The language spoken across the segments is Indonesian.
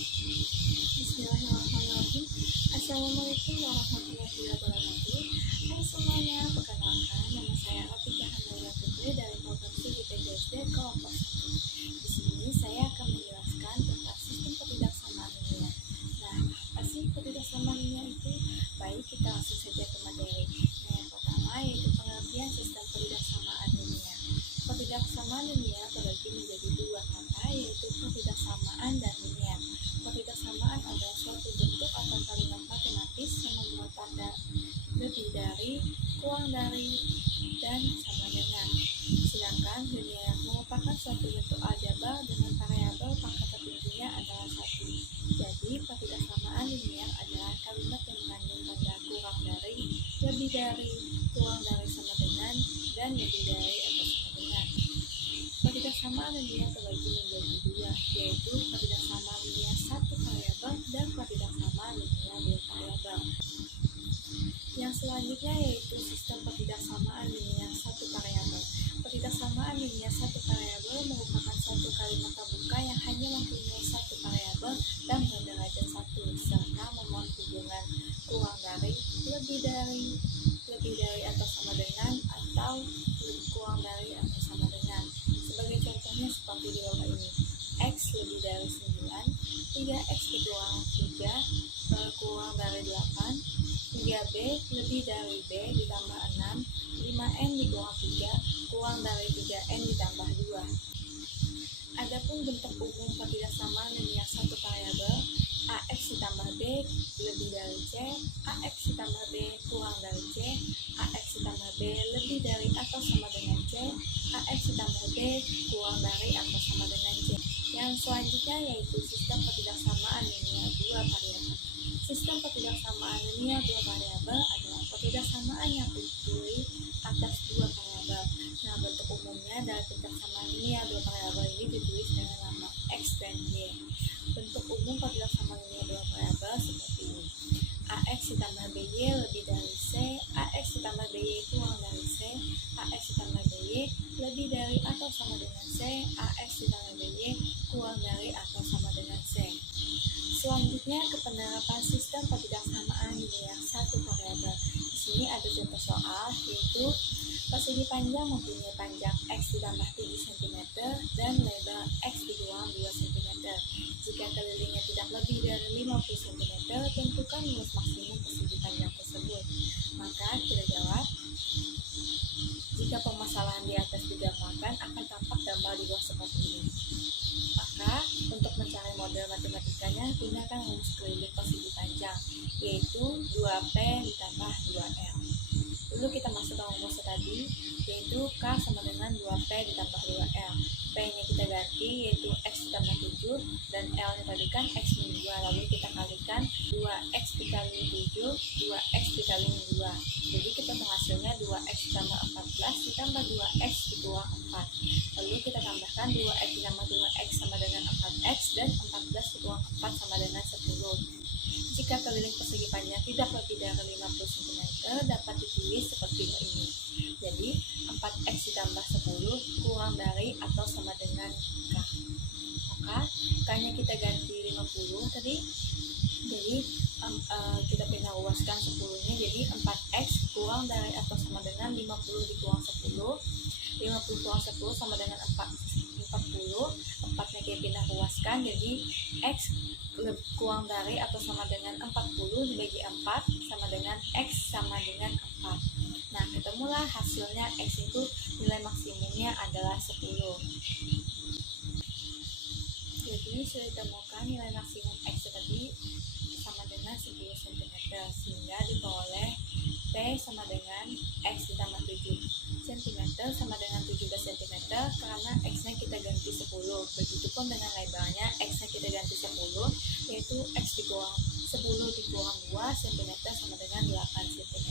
Bismillahirrahmanirrahim. Assalamualaikum warahmatullahi wabarakatuh. Hai semuanya, perkenalkan nama saya Atika Handayani Putri dari Provinsi IPGSD kelompok 1. Di sini saya akan menjelaskan tentang sistem ketidaksamaan linear. Nah, apa sih ketidaksamaan linear itu? Baik, kita langsung saja ke materi. Yang pertama yaitu pengertian sistem ketidaksamaan linear. Ketidaksamaan linear terbagi menjadi dua kata, yaitu ketidaksamaan dan linear. Ketidaksamaan adalah suatu bentuk atau kalimat matematis yang membuat tanda lebih dari, kurang dari, dan sama dengan. Sedangkan linear merupakan suatu bentuk aljabar dengan variabel pangkat tertingginya adalah 1. Jadi, ketidaksamaan linear adalah kalimat yang mengandung tanda kurang dari, lebih dari, kurang dari sama dengan, dan lebih dari atau sama dengan. Ketidaksamaan linear terbagi menjadi dua, yaitu ketidaksamaan linear satu variabel dan ketidaksamaan linear dua variabel. Yang selanjutnya yaitu sistem ketidaksamaan linear satu variabel. Ketidaksamaan linear satu variabel merupakan suatu kalimat terbuka yang hanya mempunyai satu variabel dan berderajat 1 serta memuat hubungan kurang dari, lebih dari atau sama dengan, atau kurang dari atau sama dengan. Sebagai contohnya seperti di bawah ini. X lebih dari 9, 3x dikurang 3 kurang dari 8, 3b lebih dari b ditambah 6, 5n dikurang 3 kurang dari 3n ditambah 2. Adapun bentuk umum ketidaksamaan linear satu variabel, ax ditambah b lebih dari c, ax ditambah b kurang dari c, ax ditambah b lebih dari atau sama dengan c, ax ditambah b kurang dari atau sama dengan c. Yang selanjutnya yaitu sistem ketidaksamaan linear dua variabel. Sistem ketidaksamaan linear dua variabel adalah ketidaksamaan yang terdiri atas dua variabel. Nah, bentuk umumnya dari ketidaksamaan linear dua variabel ini ditulis dengan nama x dan y. Bentuk umum ketidaksamaan linear dua variabel seperti ini. Ax ditambah by lebih dari c, ax ditambah by kurang dari c, ax ditambah by lebih dari atau sama dengan c, ax ditambah by kurang dari atau sama dengan c. Selanjutnya ke penerapan sistem ketidaksamaan linear satu variabel. Di sini ada contoh soal yaitu persegi panjang mempunyai panjang x ditambah 7 cm dan lebar x dikurang 2 cm. Jika kelilingnya tidak lebih dari 50 cm, tentukan luas maksimum persegi panjang tersebut. Maka kita jawab, jika permasalahan di atas digambarkan akan tampak gambar di bawah seperti ini. Maka untuk mencari model matematikanya, gunakan rumus keliling persegi panjang, yaitu 2P ditambah 2L. Lalu kita masuk ke rumus tadi, yaitu K sama dengan 2P ditambah 2L. P-nya kita ganti, yaitu X ditambah 7, dan L-nya tadi kan X min 2. Lalu kita kalikan 2X dikali 7, 2X dikali 2. Jadi kita menghasilnya 2X ditambah 14 ditambah 2X dikurang 4. Lalu kita tambahkan 2X ditambah 2X sama dengan 4X, dan 14 dikurang 4 sama dengan 10. Jika keliling persegi panjang tidak lebih dari 50 cm, dapat ditulis seperti ini. Jadi 4x ditambah 10 kurang dari atau sama dengan K. Maka K-nya kita ganti 50 tadi. Jadi kita pindah ruaskan 10-nya jadi 4x kurang dari atau sama dengan 50 dikurang 10. 50 kurang 10 sama dengan 40. 4-nya kita pindah ruaskan jadi x kurang dari atau sama dengan 40 dibagi 4 sama dengan x sama dengan 4. Nah, ketemulah hasilnya x itu nilai maksimumnya adalah 10. Jadi sudah ditemukan nilai maksimum x tadi sama dengan 10 cm, sehingga diperoleh P sama dengan X ditambah 7 cm sama dengan 17 cm karena X-nya kita ganti 10. Begitupun dengan lebarnya, X-nya kita ganti 10, yaitu X dikurang 10 dikurang 2 cm sama dengan 8 cm.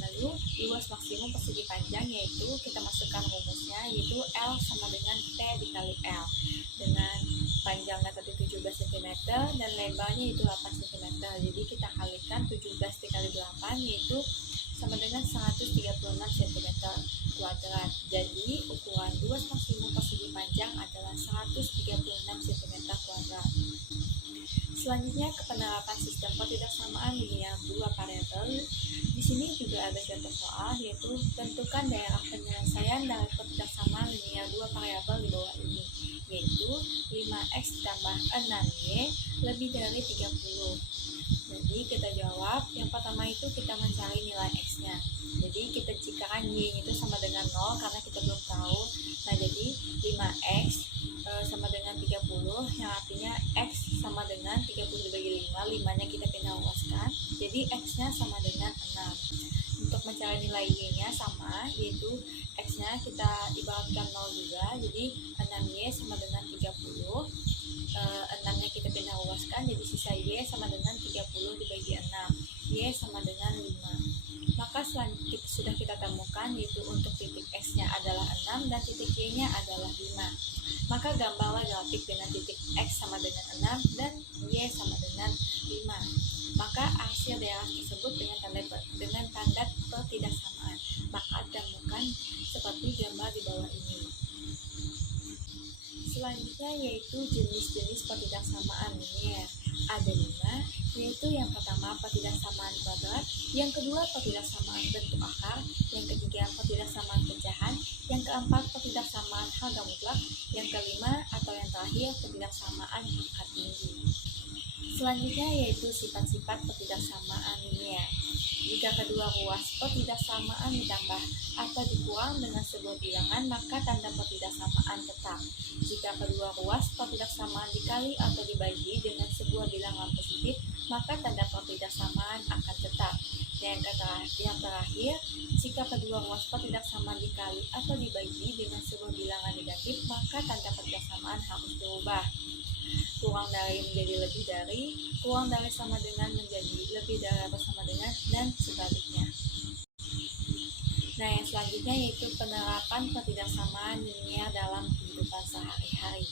Lalu luas maksimum persegi panjang yaitu kita masukkan rumusnya, yaitu L sama dengan P dikali L. Dengan panjangnya tadi 17 cm dan lebarnya itu 8 cm. Jadi kita kalikan 17 dikali 8 yaitu sama dengan 136 cm kuadrat. Jadi ukuran luas maksimum persegi panjang adalah 136 cm kuadrat. Selanjutnya ke penerapan sistem ketidaksamaan linear dua variabel. Di sini juga ada contoh soal, yaitu tentukan daerah penyelesaian dari ketidaksamaan linear dua variabel di bawah ini, yaitu 5x ditambah 6y lebih dari 30. Jadi kita jawab, yang pertama itu kita mencari nilai x-nya. Jadi kita jikakan y itu sama dengan 0 karena kita belum tahu. Nah, jadi 5x sama dengan 30, yang artinya x sama dengan 30 dibagi 5, 5-nya kita pindah luaskan. Jadi x-nya sama dengan 6. Untuk mencari nilai y-nya sama, yaitu x-nya kita ibaratkan 0 juga. Jadi 6y sama dengan 30. 6-nya kita pindah luaskan, jadi sisa y sama dengan 30 dibagi 6, y sama dengan 5. Maka selanjutnya sudah kita temukan, yaitu untuk titik x-nya adalah 6 dan titik y-nya adalah 5. Maka gambarlah grafik dengan titik x sama dengan 6 dan y sama dengan 5. Maka hasil daerah tersebut dengan tanda ketidaksamaan. Maka temukan seperti gambar di bawah ini. Selanjutnya yaitu jenis-jenis ketidaksamaan linear. Ada 5, yaitu yang pertama ketidaksamaan kuadrat, yang kedua ketidaksamaan bentuk akar, yang ketiga ketidaksamaan pecahan, yang keempat ketidaksamaan harga mutlak, yang kelima atau yang terakhir ketidaksamaan angka tinggi. Selanjutnya yaitu sifat-sifat ketidaksamaan linear. Jika kedua ruas ketidaksamaan ditambah atau dikurang dengan sebuah bilangan, maka tanda ketidaksamaan tetap. Jika kedua ruas ketidaksamaan dikali atau dibagi dengan sebuah bilangan positif, maka tanda ketidaksamaan akan tetap. Yang terakhir, jika kedua ruas ketidaksamaan dikali atau dibagi dengan sebuah bilangan negatif, maka tanda ketidaksamaan harus berubah. Kurang dari menjadi lebih dari, kurang dari sama dengan menjadi lebih dari atau sama dengan, dan sebaliknya. Nah, yang selanjutnya yaitu penerapan ketidaksamaan linear dalam kehidupan sehari-hari.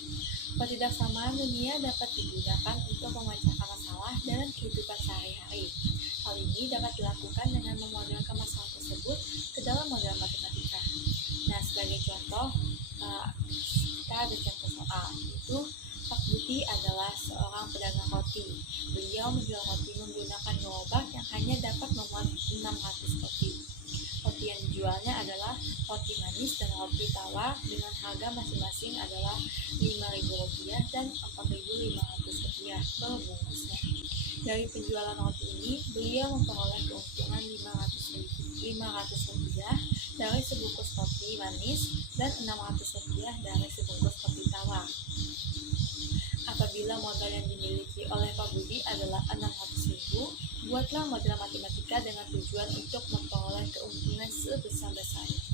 Ketidaksamaan linear dapat digunakan untuk memecahkan masalah dalam kehidupan sehari-hari. Hal ini dapat dilakukan dengan memodelkan masalah tersebut ke dalam model matematika. Nah, sebagai contoh, kita ada contoh soal, yaitu Pak Budi adalah seorang pedagang roti. Beliau menjual roti menggunakan gerobak yang hanya dapat memuat 600 roti. Roti yang dijualnya adalah roti manis dan roti tawar dengan harga masing-masing adalah Rp5.000 dan Rp4.500 per bungkusnya. Dari penjualan roti ini, beliau memperoleh keuntungan Rp500 dari sebungkus roti manis dan Rp600 dari sebungkus roti tawar. Apabila modal yang dimiliki oleh Pak Budi adalah 600.000, buatlah model matematika dengan tujuan untuk memperoleh keuntungan sebesar-besarnya.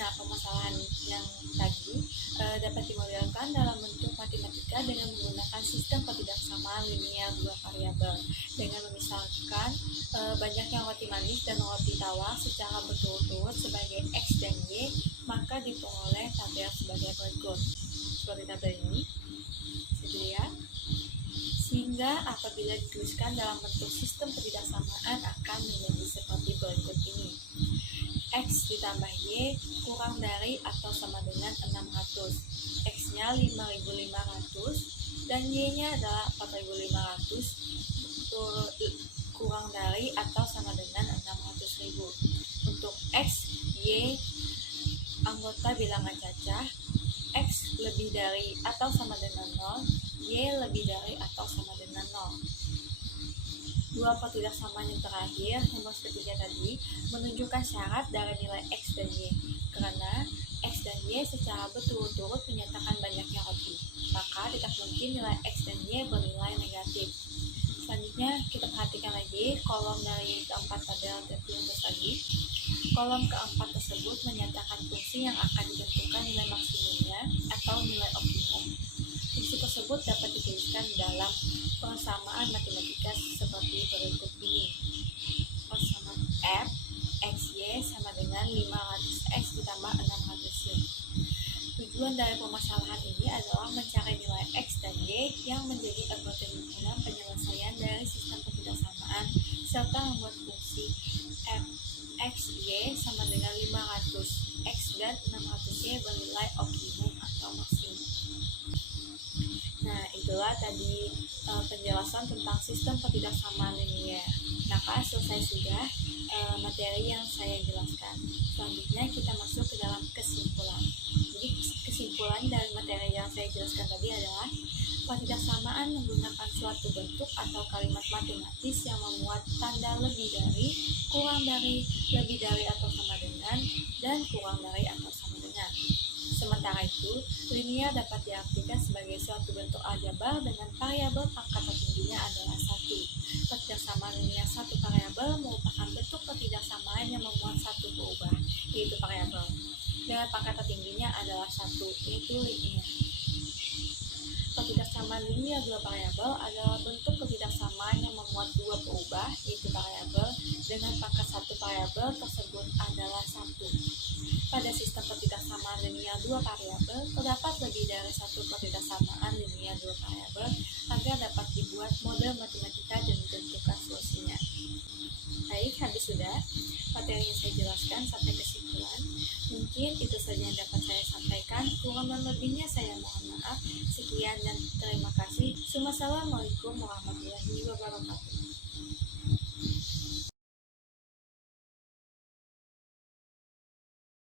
Nah, permasalahan yang tadi dapat dimodelkan dalam bentuk matematika dengan menggunakan sistem ketidaksamaan linear dua variabel. Dengan memisahkan banyaknya roti manis dan roti tawar secara berturut-turut sebagai X dan Y, maka diperoleh tabel sebagai berikut. Seperti tabel ini. Ya. Sehingga apabila dituliskan dalam bentuk sistem ketidaksamaan akan menjadi seperti berikut ini. X ditambah Y kurang dari atau sama dengan 600. X-nya 5.500 dan Y-nya adalah 4.500 kurang dari atau sama dengan 600.000. Untuk X, Y anggota bilangan cacah, X lebih dari atau sama dengan 0, Y lebih dari atau sama dengan 0. Dua ketidaksamaan yang terakhir, nomor ketiga tadi, menunjukkan syarat dari nilai X dan Y. Karena X dan Y secara berturut-turut menyatakan banyaknya roti, maka tidak mungkin nilai X dan Y bernilai negatif. Selanjutnya kita perhatikan lagi kolom dari keempat tabel tadi. Kolom keempat tersebut menyatakan fungsi yang akan ditentukan nilai maksimumnya atau nilai optimum. Fungsi tersebut dapat dituliskan dalam persamaan matematika seperti berikut ini. Persamaan F XY sama dengan 500X ditambah 600Y. Tujuan dari permasalahan ini adalah mencari nilai X dan Y yang menjadi anggota himpunan penyelesaian dari sistem ketidaksamaan serta membuat fungsi F X, Y sama dengan 500 X dan 600Y bernilai optimum atau maksimum. Nah, itulah tadi di penjelasan tentang sistem ketidaksamaan linier. Maka selesai sudah materi yang saya jelaskan. Selanjutnya kita masuk ke dalam kesimpulan. Jadi kesimpulan dari materi yang saya jelaskan tadi adalah ketidaksamaan menggunakan suatu bentuk atau kalimat matematis yang memuat tanda lebih dari, kurang dari, lebih dari atau sama dengan, dan kurang dari atau sama dengan. Sementara itu, linear dapat diartikan sebagai suatu bentuk aljabar dengan variabel pangkat tertingginya adalah 1. Ketidaksamaan linear satu variabel merupakan bentuk ketidaksamaan yang memuat satu berubah, yaitu variabel, dengan pangkat tertingginya adalah 1, yaitu linear. Ketidaksamaan linear dua variabel adalah bentuk ketidaksamaan yang memuat dua berubah, yaitu variabel, dengan pangkat satu variabel tersebut adalah 1. Pada sistem ketidaksamaan linear dua variabel, terdapat lebih dari satu ketidaksamaan linear dua variabel agar dapat dibuat model matematika dan ditentukan solusinya. Baik, habis sudah materi yang saya jelaskan sampai kesimpulan. Mungkin itu saja yang dapat saya sampaikan. Kurang dan lebihnya saya mohon maaf. Sekian dan terima kasih. Wassalamualaikum warahmatullahi wabarakatuh.